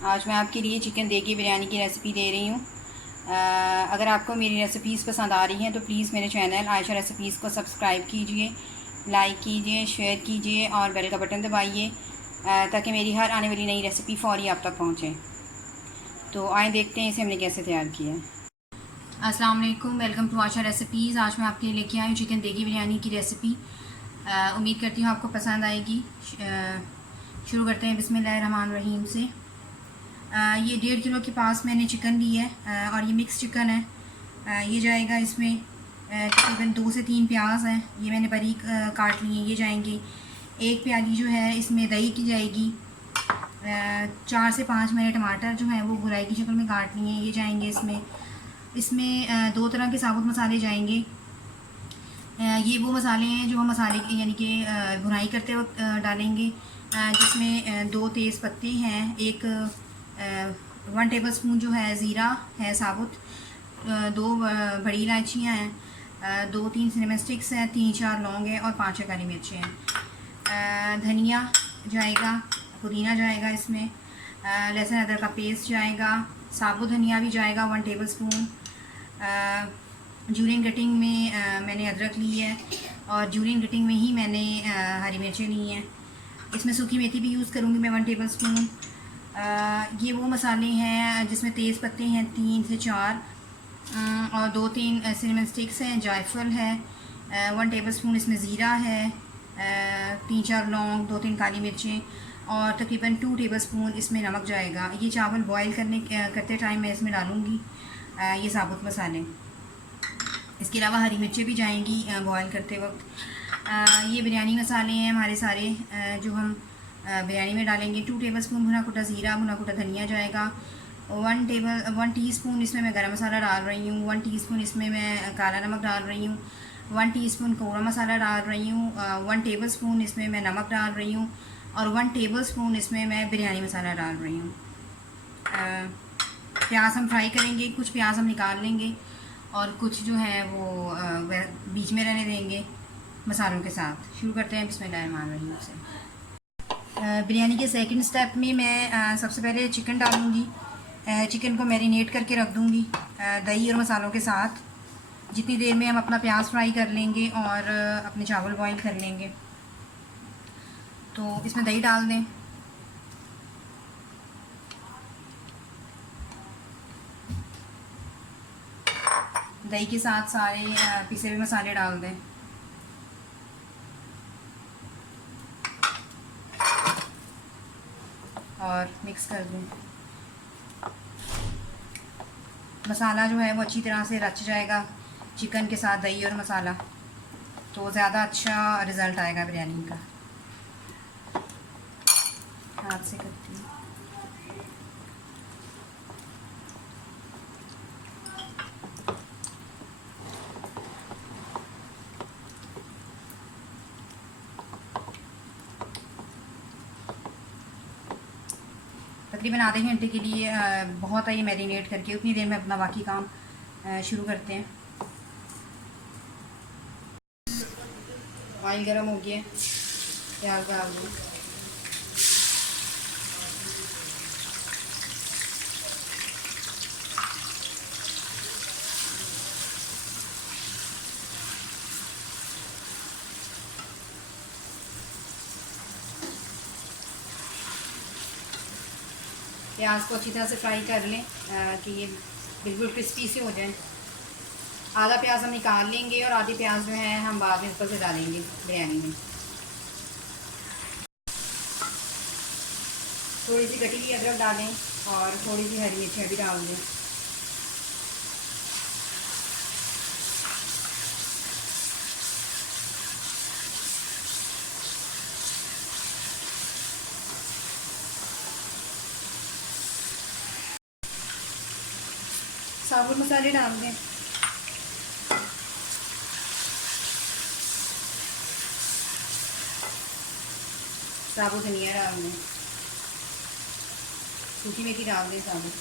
आज मैं आपके लिए चिकन देगी बिरयानी की रेसिपी दे रही हूँ। अगर आपको मेरी रेसिपीज़ पसंद आ रही हैं तो प्लीज़ मेरे चैनल आयशा रेसिपीज़ को सब्सक्राइब कीजिए, लाइक कीजिए, शेयर कीजिए और बेल का बटन दबाइए ताकि मेरी हर आने वाली नई रेसिपी फ़ौरी आप तक पहुँचे। तो आए देखते हैं इसे हमने कैसे तैयार किया है। अस्सलाम वालेकुम, वेलकम टू आयशा रेसिपीज़। आज मैं आपके लिए लेके आई हूँ चिकन देगी बिरयानी की रेसिपी। उम्मीद करती हूँ आपको पसंद आएगी। शुरू करते हैं बिस्मिल्लाहिर्रहमानिर्रहीम से। ये 1.5 किलो के पास मैंने चिकन ली है और ये मिक्स चिकन है। ये जाएगा इसमें तकरीबन 2 से 3 प्याज हैं, ये मैंने बारीक काट लिए। ये जाएंगे 1 प्याली जो है इसमें दही की जाएगी। 4 से 5 मैंने टमाटर जो हैं वो गुराई की शक्ल में काट लिए हैं, ये जाएंगे इसमें। इसमें 2 तरह के साबुत मसाले जाएंगे। ये वो मसाले हैं जो हम मसाले यानी कि भुनाई करते वक्त डालेंगे, जिसमें 2 तेज़ पत्ते हैं, 1 टेबल स्पून जो है ज़ीरा है साबुत, 2 बड़ी इलायचियाँ हैं, 2-3 सिनेमन स्टिक्स हैं, 3-4 लौंग है और 5 काली मिर्चें हैं। धनिया जाएगा, पुदीना जाएगा इसमें, लहसुन अदरक का पेस्ट जाएगा, साबुत धनिया भी जाएगा 1 टेबल स्पून। जूलियन कटिंग में मैंने अदरक ली है और जूलियन कटिंग में ही मैंने हरी मिर्चें ली हैं। इसमें सूखी मेथी भी यूज़ करूँगी मैं 1 टेबल स्पून। ये वो मसाले हैं जिसमें तेज़ पत्ते हैं 3 से 4 और 2-3 सिनेमन स्टिक्स हैं, जायफल है 1 टेबल स्पून, इसमें ज़ीरा है 3-4 लौंग, 2-3 काली मिर्चें और तकरीबन 2 टेबल स्पून इसमें नमक जाएगा। ये चावल बॉयल करते टाइम मैं इसमें डालूँगी ये साबुत मसाले। इसके अलावा हरी मिर्चें भी जाएंगी बॉयल करते वक्त। ये बिरयानी मसाले हैं हमारे सारे जो हम बिरयानी में डालेंगे। 2 टेबल स्पून भुना कुटा ज़ीरा, भुना कुटा धनिया जाएगा। 1 टीस्पून इसमें मैं गरम मसाला डाल रही हूँ, 1 टीस्पून इसमें मैं काला नमक डाल रही हूँ, 1 टीस्पून कोड़ा मसाला डाल रही हूँ, 1 टेबल स्पून इसमें मैं नमक डाल रही हूँ और 1 टेबल स्पून इसमें मैं बिरयानी मसाला डाल रही हूँ। प्याज हम फ्राई करेंगे, कुछ प्याज हम निकाल लेंगे और कुछ जो है वो बीच में रहने देंगे मसालों के साथ। शुरू करते हैं बिस्मिल्लाहिर्रहमानिर्रहीम से। बिरयानी के सेकंड स्टेप में मैं सबसे पहले चिकन डालूँगी। चिकन को मैरिनेट करके रख दूँगी दही और मसालों के साथ। जितनी देर में हम अपना प्याज फ्राई कर लेंगे और अपने चावल बॉईल कर लेंगे। तो इसमें दही डाल दें। दही के साथ सारे पिसे हुए मसाले डाल दें। और मिक्स कर दें। मसाला जो है वो अच्छी तरह से रच जाएगा चिकन के साथ, दही और मसाला, तो ज़्यादा अच्छा रिज़ल्ट आएगा बिरयानी का। हाथ से करती हूँ। तकरीबन आधे घंटे के लिए बहुत है ये मैरिनेट करके। उतनी देर में अपना बाकी काम शुरू करते हैं। ऑयल गर्म हो गया, प्याज डाल दूँ। प्याज को अच्छी तरह से फ्राई कर लें कि ये बिल्कुल क्रिस्पी से हो जाए। आधा प्याज हम निकाल लेंगे और आधी प्याज जो है हम बाद में ऊपर से डालेंगे बिरयानी में। थोड़ी सी कटी हुई अदरक डालें और थोड़ी सी हरी मिर्चें भी डाल दें। साबुत मसाले डाल दें। साबुत धनिया डाल दें, सूखी मेथी डाल दें साबुत।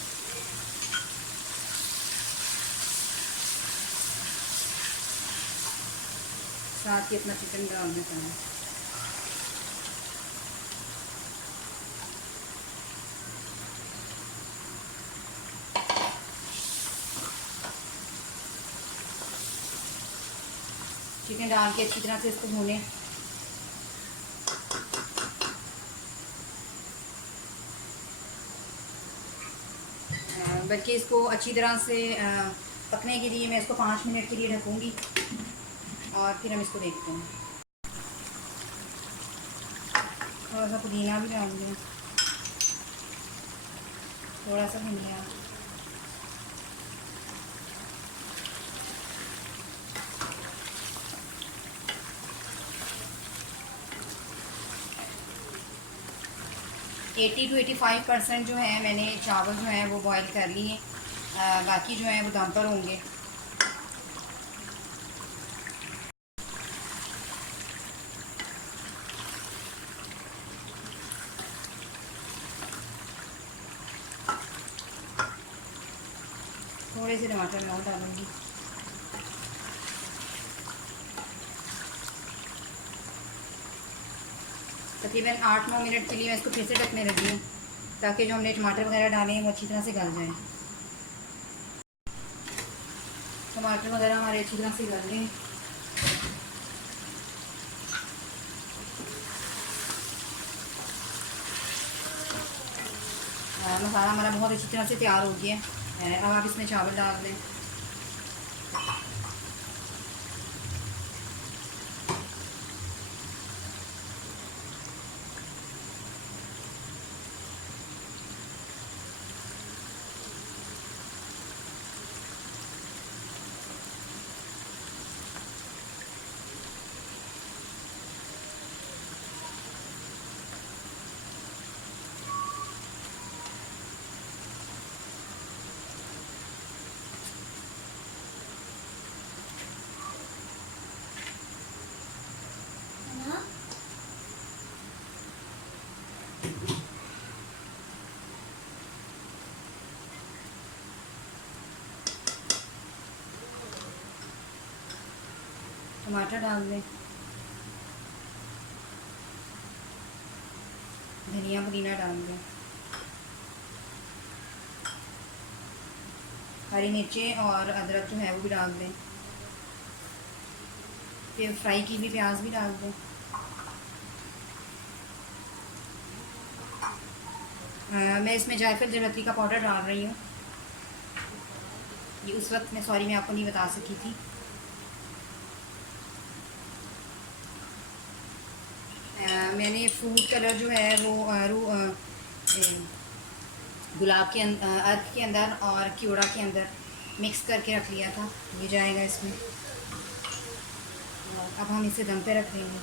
साथ ही अपना चिकन डाल दें सारा। चिकन डाल के अच्छी तरह से इसको भूनें। बल्कि इसको अच्छी तरह से पकने के लिए मैं इसको 5 मिनट के लिए ढकूँगी और फिर हम इसको देखते हैं। थोड़ा सा पुदीना भी डाल दें, थोड़ा सा धनिया। एटी to 85% जो है मैंने चावल जो है वो बॉईल कर लिए, बाकी जो है वो दम पर होंगे। थोड़े से टमाटर मैं और डालूँगी। तकरीबन 8-9 मिनट के लिए मैं इसको फिर से ढकने लगी हूँ ताकि जो हमने टमाटर वगैरह डाले हैं वो अच्छी तरह से गल जाए। टमाटर वगैरह हमारे अच्छी तरह से गल गए। मसाला हमारा बहुत अच्छी तरह से तैयार हो गया है। अब आप इसमें चावल डाल दें। टमाटर डाल दें, धनिया पुदीना डाल दें, हरी मिर्चें और अदरक जो है वो भी डाल दें, फिर फ्राई की भी प्याज भी डाल दें। मैं इसमें जायफल जवैत्री का पाउडर डाल रही हूँ। ये उस वक्त मैं आपको नहीं बता सकी थी। मैंने फूड कलर जो है वो गुलाब के अर्क के अंदर और क्यूड़ा के अंदर मिक्स करके रख लिया था, ये जाएगा इसमें। अब हम इसे दम पे रख देंगे।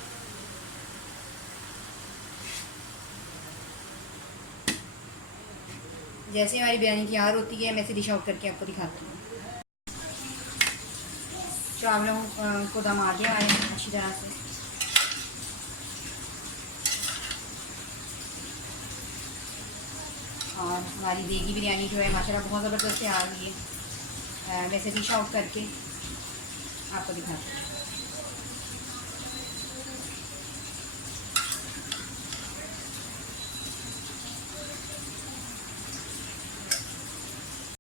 जैसे हमारी बिरयानी तैयार होती है मैं इसे डिश आउट करके आपको दिखाती हूँ। चावलों को दम आ गया है अच्छी तरह से। और हमारी देगी बिरयानी जो है माशाल्लाह बहुत ज़बरदस्त तैयार हुई है। मैं इसे डिश आउट करके आपको दिखाती हूँ।